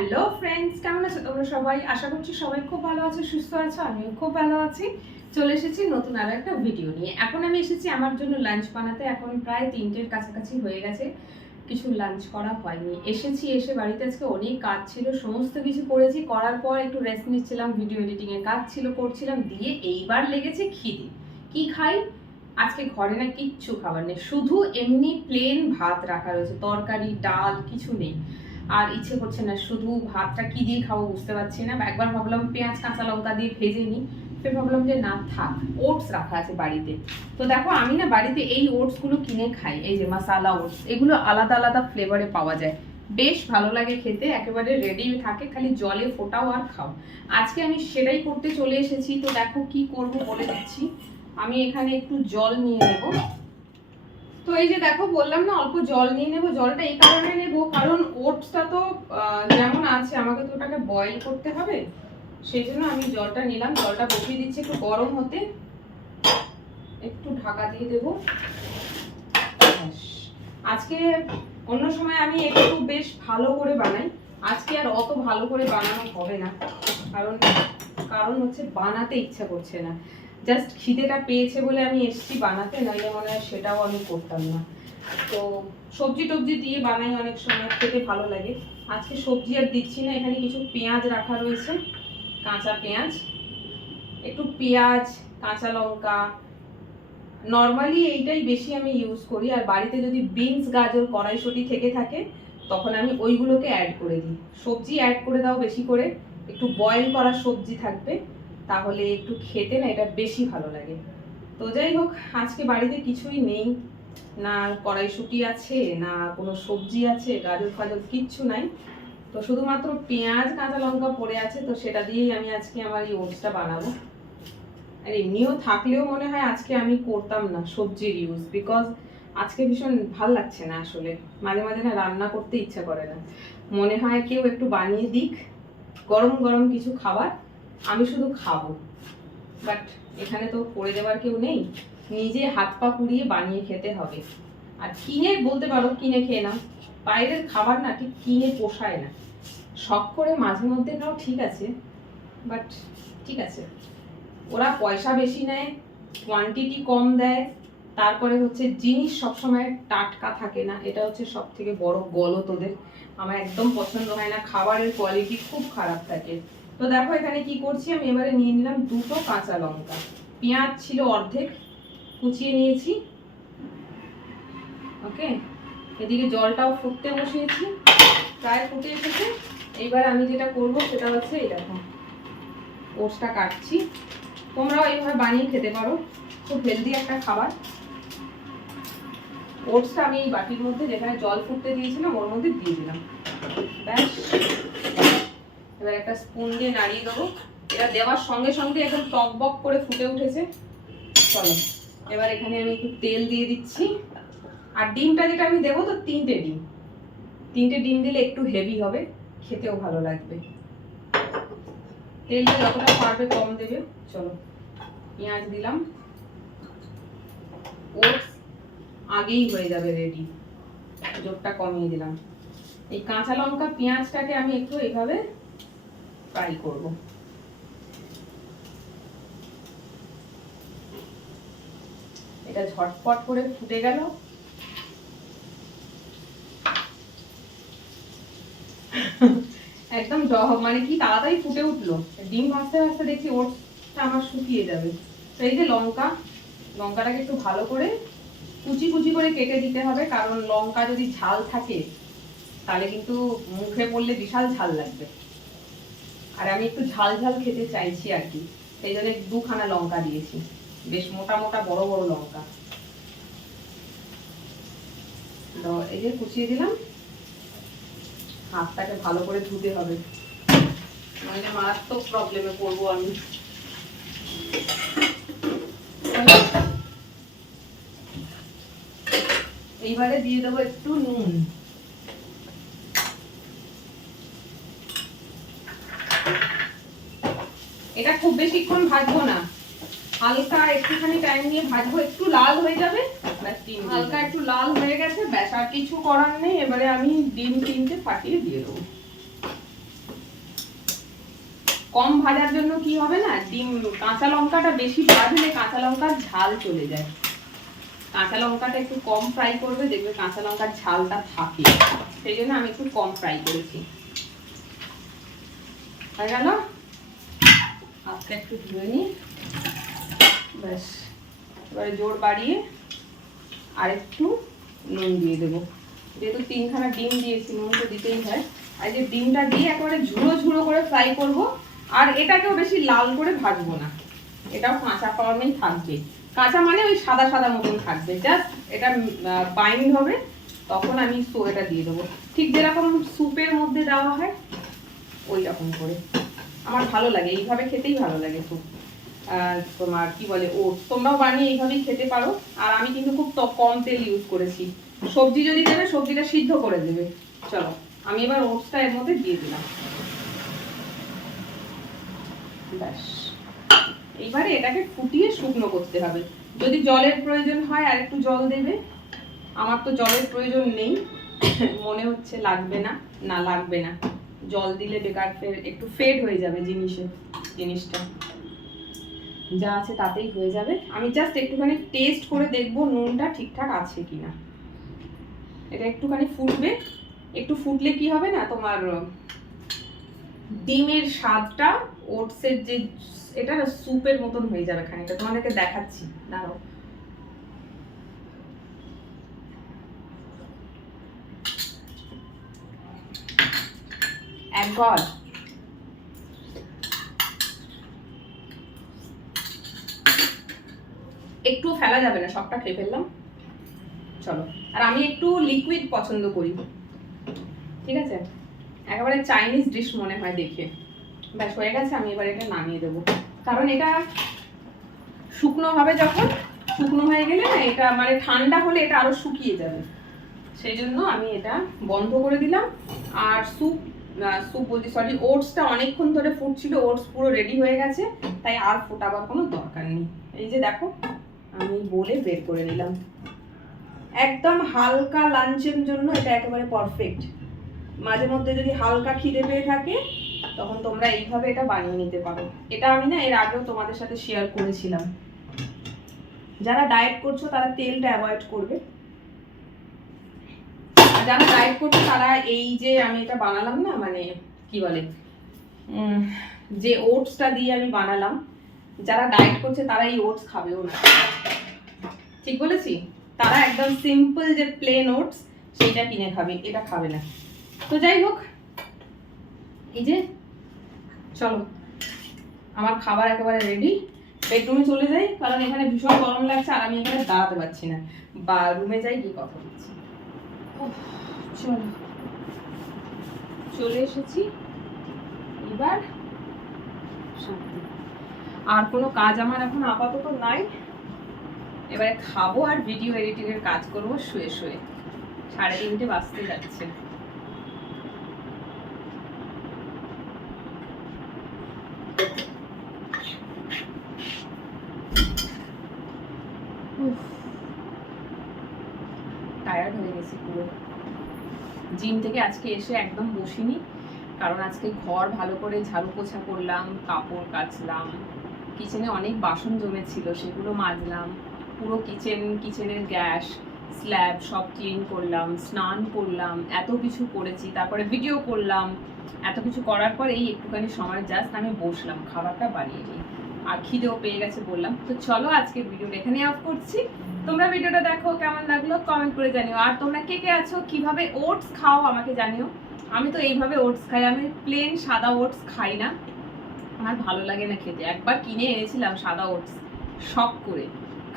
Hello friends কেমন আছো তোমরা সবাই? আশা করছি সবাই খুব ভালো আছো, সুস্থ আছো, আমিও খুব ভালো আছি। চলে এসেছি নতুন আরও একটা ভিডিও নিয়ে। এখন আমি এসেছি আমার জন্য লাঞ্চ বানাতে। এখন প্রায় তিনটের কাছাকাছি হয়ে গেছে। কিছু লাঞ্চ করা হয়নি। এসেছি, এসে বাড়িতে আজকে অনেক কাজ ছিল। সমস্ত কিছু করেছি। করার পর একটু রেস্ট নিচ্ছিলাম ভিডিও এডিটিং এর কাজ ছিল, করছিলাম। দিয়ে এইবার লেগেছে খিদে। কি খাই? আজকে ঘরে না কিচ্ছু খাবার নেই। শুধু এমনি প্লেন ভাত রাখা রয়েছে। তরকারি, ডাল, কিছু নেই। আর ইচ্ছে করছে না, শুধু ভাতটা কি দিয়ে খাব বুঝতে পারছি না। একবার ভাবলাম পেঁয়াজ, কাঁচা লঙ্কা দিয়ে ভেজে নিই, ফের ভাবলাম যে না, থাক ওটস রাখা আছে বাড়িতে। তো দেখো, আমি না বাড়িতে এই ওটসগুলো কিনে খাই, এই যে মশালা ওটস এগুলো আলাদা আলাদা ফ্লেভারে পাওয়া যায়। বেশ ভালো লাগে খেতে, একেবারে রেডি থাকে, খালি জলে ফোটাও আর খাও। আজকে আমি সেটাই করতে চলে এসেছি, তো দেখো কি করব বলে দিচ্ছি। আমি এখানে একটু জল নিয়ে নেব। এই যে দেখো, বললাম না, অল্প জল নিয়ে নেব, জলটা এই কারণে নেব, কারণ ওটসটা তো যেমন আছে, আমাকে তো ওটাকে বয়েল করতে হবে, সেই জন্য আমি জলটা নিলাম, জলটা বসিয়ে দিচ্ছি একটু গরম হতে। একটু ঢাকা দিয়ে দেবো। আজকে অন্য সময় আমি একটু বেশ ভালো করে বানাই, আজকে আর অত ভালো করে বানানো হবে না, কারণ কারণ হচ্ছে বানাতে ইচ্ছা করছে না। জাস্ট খিদেটা পেয়েছে বলে আমি এসছি বানাতে, নইলে মনে হয় সেটাও আমি করতাম না। তো সবজি টবজি দিয়ে বানাই অনেক সময়, খেতে ভালো লাগে। আজকে সবজি আর দিচ্ছি না, এখানে কিছু পেঁয়াজ রাখা রয়েছে, কাঁচা পেঁয়াজ। একটু পেঁয়াজ, কাঁচা লঙ্কা। নর্মালি এইটাই বেশি আমি ইউজ করি, আর বাড়িতে যদি বিনস গাজর, কড়াইশুঁটি থেকে থাকে, তখন আমি ওইগুলোকে অ্যাড করে দিই। সবজি অ্যাড করে দাও বেশি করে, একটু বয়েল করা সবজি থাকবে। তাহলে একটু খেতে না এটা বেশি ভালো লাগে। তো যাই হোক, আজকে বাড়িতে কিছুই নেই। না কড়াইশুঁটি আছে, না কোনো সবজি আছে, গাজর ফাজর কিচ্ছু নাই। তো শুধুমাত্র পেঁয়াজ, কাঁচা লঙ্কা পড়ে আছে, তো সেটা দিয়েই আমি আজকে আমার এই ওটসটা বানাবো। আর এমনিও থাকলেও মনে হয় আজকে আমি করতাম না সবজির ইউজ বিকজ আজকে ভীষণ ভালো লাগছে না আসলে। মাঝে মাঝে না রান্না করতে ইচ্ছা করে না। মনে হয় কেউ একটু বানিয়ে দিক। গরম গরম কিছু খাবার। আমি শুধু খাব। বাট এখানে তো করে দেওয়ার কেউ নেই। নিজে হাত পা পুড়িয়ে বানিয়ে খেতে হবে। আর কিনে বলতে পারো, কিনে খেয়ে নাও। বাইরের খাবার না ঠিক কিনে পোষায় না। শখ করে মাঝে মধ্যে নাও, ঠিক আছে। বাট ঠিক আছে। ওরা পয়সা বেশি নেয় কোয়ান্টিটি কম দেয়। তারপরে হচ্ছে জিনিস সবসময় টাটকা থাকে না। এটা হচ্ছে সব থেকে বড় গলত ওদের। আমার একদম পছন্দ হয় না। খাবারের কোয়ালিটি খুব খারাপ থাকে। তো দেখো এখানে কি করছি, আমি এবারে নিয়ে নিলাম দুটো কাঁচা লঙ্কা। পেঁয়াজ ছিল অর্ধেক, কুচিয়ে নিয়েছি। ওকে? এদিকে জলটাও ফুটতে বসিয়েছি। প্রায় ফুটে এসেছে। এইবার আমি যেটা করব সেটা হচ্ছে এই দেখো ওটসটা কাটছি। তোমরাও এইভাবে বানিয়ে খেতে পারো। খুব হেলদি একটা খাবার। ওটসটা আমি এই বাটির মধ্যে যেখানে জল ফুটতে দিয়েছিলাম, ওর মধ্যে দিয়ে দিলাম। ব্যাস। এবার একটা স্পুন দিয়ে নাড়িয়ে দেবো। এটা দেওয়ার সঙ্গে সঙ্গে একদম টক বক করে ফুটে উঠেছে। চলো, এবার এখানে আমি একটু তেল দিয়ে দিচ্ছি। আর ডিমটা যেটা আমি দেবো তো তিনটে ডিম। তিনটে ডিম দিলে একটু হেভি হবে, খেতেও ভালো লাগবে। তেলটা যতটা পারবে কম দেবে। চলো, পেঁয়াজ দিলাম। ওটস আগেই হয়ে যাবে রেডি জোরটা কমিয়ে দিলাম। এই কাঁচা লঙ্কা, পেঁয়াজটাকে আমি একটু এইভাবে ফ্রাই করব। এটা ঝটপট করে ফুটে গেল। একদম মানে কি তাড়াতাড়ি ফুটে উঠল। ডিম ভাজতে ভাজতে দেখছি ওটসটা আমার শুকিয়ে যাবে। তো এই যে লঙ্কা, লঙ্কাটাকে একটু ভালো করে কুচি কুচি করে কেটে দিতে হবে, কারণ লঙ্কা যদি ঝাল থাকে, তাহলে কিন্তু মুখে পড়লে বিশাল ঝাল লাগবে। আর আমি একটু ঝাল ঝাল খেতে চাইছি আর কি। সেই জন্য দুখানা লঙ্কা দিয়েছি। বেশ মোটা মোটা বড় বড় লঙ্কা। তো এই যে কুচিয়ে দিলাম। হাতটাকে ভালো করে ধুতে হবে। নইলে মারাত্মক প্রবলেমে পড়ব আমি। এইবারে দিয়ে দেবো একটু নুন। এটা খুব বেশিক্ষণ ভাজবো না। হালকা একটুখানি টাইম নিয়ে ভাজবো, একটু লাল হয়ে যাবে। হালকা একটু লাল হয়ে গেছে, ব্যাস কিছু করার নেই। এবারে আমি ডিম তিনটে ফাটিয়ে দিয়ে দেবো। কম ভাজার জন্য কি হবে না? ডিম, কাঁচা লঙ্কাটা বেশি ভাজলে কাঁচা লঙ্কার ঝাল চলে যায়। কাঁচা লঙ্কাটা একটু কম ফ্রাই করবে, দেখবে কাঁচা লঙ্কার ঝালটা থাকে। সেই জন্য আমি একটু কম ফ্রাই করেছি। হয়ে গেল? আজকে একটু ধুয়ে নিই। ব্যাস, এবারে জোর বাড়িয়ে আর একটু নুন দিয়ে দেবো। যেহেতু তিনখানা ডিম দিয়েছি, নুন তো দিতেই হয়। আর যে ডিমটা দিয়ে একেবারে ঝুড়ো ঝুড়ো করে ফ্রাই করব, আর এটাকেও বেশি লাল করে ভাজবো না। এটাও কাঁচা ফর্মেই থাকবে। কাঁচা মানে ওই সাদা সাদা মতন থাকবে। জাস্ট এটা বাইন্ড হবে, তখন আমি সো এটা দিয়ে দেবো। ঠিক যেরকম স্যুপের মধ্যে দেওয়া হয় ওই রকম করে। আমার ভালো লাগে, এইভাবে খেতেই ভালো লাগে স্যুপ তোমার কি বলে ও তোমরাও বানিয়ে এইভাবেই খেতে পারো। আর আমি কিন্তু খুব কম তেল ইউজ করেছি। সবজি যদি দেবে, সবজিটা সিদ্ধ করে দেবে। চলো, আমি এবার ওটসটা এর মধ্যে দিয়ে দিলাম। ব্যাস। এইবারে এটাকে ফুটিয়ে শুকনো করতে হবে। যদি জলের প্রয়োজন হয়, আর একটু জল দেবে। আমার তো জলের প্রয়োজন নেই। মনে হচ্ছে লাগবে না। না, লাগবে না। জল দিলে বেকার একটু ফেড হয়ে যাবে জিনিসে, জিনিসটা। যা আছে তাতেই হয়ে যাবে। আমি জাস্ট একটুখানি টেস্ট করে দেখব নুনটা ঠিকঠাক আছে কিনা। এটা একটুখানি ফুটবে। একটু ফুটলে কি হবে না, তোমার ডিমের স্বাদটা ওটসের যে, এটা না স্যুপের মতন হয়ে যাবে খানিকটা। তোমাদেরকে দেখাচ্ছি। দাঁড়াও। একবার একটু ফেলা যাবে না, সবটা খেয়ে ফেললাম। চলো। আর আমি একটু লিকুইড পছন্দ করি। ঠিক আছে? একেবারে চাইনিজ ডিশ মনে হয় দেখে। ব্যাস, হয়ে গেছে, আমি এবার এটা নামিয়ে দেবো। কারণ এটা শুকনো হবে যখন, শুকনো হয়ে গেলে না, এটা মানে ঠান্ডা হলে এটা আরও শুকিয়ে যাবে। সেই জন্য আমি এটা বন্ধ করে দিলাম। আর স্যুপ স্যুপ বলছি সরি ওটসটা অনেকক্ষণ ধরে ফুটছিল ওটস পুরো রেডি হয়ে গেছে, তাই আর ফোটাবার কোনো দরকার নেই। এই যে দেখো, আমি বলে বের করে নিলাম। একদম হালকা লাঞ্চের জন্য এটা একেবারে পারফেক্ট মাঝে মধ্যে যদি হালকা খিদে পেয়ে থাকে, তখন তোমরা এইভাবে এটা বানিয়ে নিতে পারো। এটা আমি না এর আগেও তোমাদের সাথে শেয়ার করেছিলাম। যারা ডায়েট করছ, তারা তেলটা অ্যাভয়েড করবে। যারা ডায়েট করছ, তারা এই যে আমি এটা বানালাম না মানে কি বলে যে ওটসটা দিয়ে আমি বানালাম, যারা ডায়েট করছে, তারা এই ওটস খাবেও না। ঠিক বলেছি? তারা একদম সিম্পল যে প্লেন ওটস সেটা কিনে খাবে, এটা খাবে না। তো যাই হোক, এই যে, চলো, আমার খাবার একেবারে রেডি বেডরুমে চলে যাই, কারণ এখানে ভীষণ গরম লাগছে, আর আমি এখানে দাঁড়াতে পারছি না। বা রুমে যাই কি কথা বলছি। চলো। চলে এসেছি। এবার শান্তি। আর কোনো কাজ আমার এখন আপাতত নাই। এবারে খাব আর ভিডিও এডিটিংয়ের কাজ করব, শুয়ে শুয়ে। সাড়ে তিনটে বাজতে যাচ্ছে টায়ার্ড হয়ে গেছি পুরো। জিম থেকে আজকে এসে একদম বসিনি, কারণ আজকে ঘর ভালো করে ঝাড়ু পোছা করলাম, কাপড় কাচলাম কিচেনে অনেক বাসন জমেছিল, সেগুলো মাজলাম, পুরো কিচেন কিচেনের গ্যাস স্ল্যাব সব ক্লিন করলাম, স্নান করলাম, এত কিছু করেছি, তারপরে ভিডিও করলাম, এত কিছু করার পর এই একটুখানি সময় জাস্ট আমি বসলাম, খাবারটা বানিয়ে নিই। আর খিদেও পেয়ে গেছে বললাম, তো চলো আজকে ভিডিওটা এখানে অফ করছি। তোমরা ভিডিওটা দেখো, কেমন লাগল কমেন্ট করে জানিও। আর তোমরা কে কে আছো, কীভাবে ওটস খাও, আমাকে জানিও। আমি তো এইভাবে ওটস খাই, আমি প্লেন সাদা ওটস খাই না। আমার ভালো লাগে না খেতে। একবার কিনে এনেছিলাম সাদা ওটস শখ করে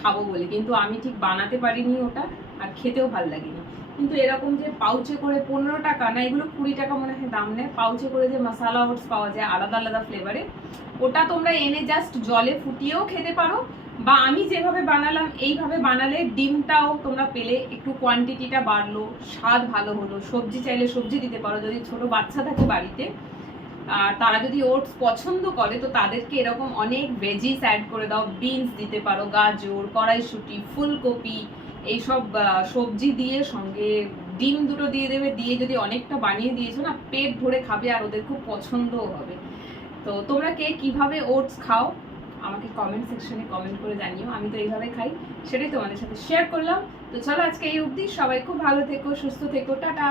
খাব বলে। কিন্তু আমি ঠিক বানাতে পারিনি ওটা, আর খেতেও ভালো লাগেনি। কিন্তু এরকম যে পাউচে করে পনেরো টাকা, না, এগুলো কুড়ি টাকা মনে হয় দাম নেয়, পাউচে করে যে মশালা ওটস পাওয়া যায়, আলাদা আলাদা ফ্লেভারে ওটা তোমরা এনে জাস্ট জলে ফুটিয়েও খেতে পারো বা আমি যেভাবে বানালাম, এইভাবে বানালে ডিমটাও তোমরা পেলে, একটু কোয়ান্টিটিটা বাড়লো, স্বাদ ভালো হলো। সবজি চাইলে সবজি দিতে পারো, যদি ছোট বাচ্চা থাকে বাড়িতে। আর তারা যদি ওটস পছন্দ করে, তো তাদেরকে এরকম অনেক ভেজিস অ্যাড করে দাও। বিনস দিতে পারো, গাজর, কড়াইশুটি, ফুলকপি, এইসব সবজি দিয়ে সঙ্গে ডিম দুটো দিয়ে দেবে। দিয়ে যদি অনেকটা বানিয়ে দিয়েছ না, পেট ভরে খাবে আর ওদের খুব পছন্দও হবে। তো তোমরা কে কীভাবে ওটস খাও আমাকে কমেন্ট সেকশনে কমেন্ট করে জানিও। আমি তো এইভাবে খাই, সেটাই তোমাদের সাথে শেয়ার করলাম। তো চলো আজকে এই অবধি। সবাই খুব ভালো থেকো, সুস্থ থেকো। টাটা।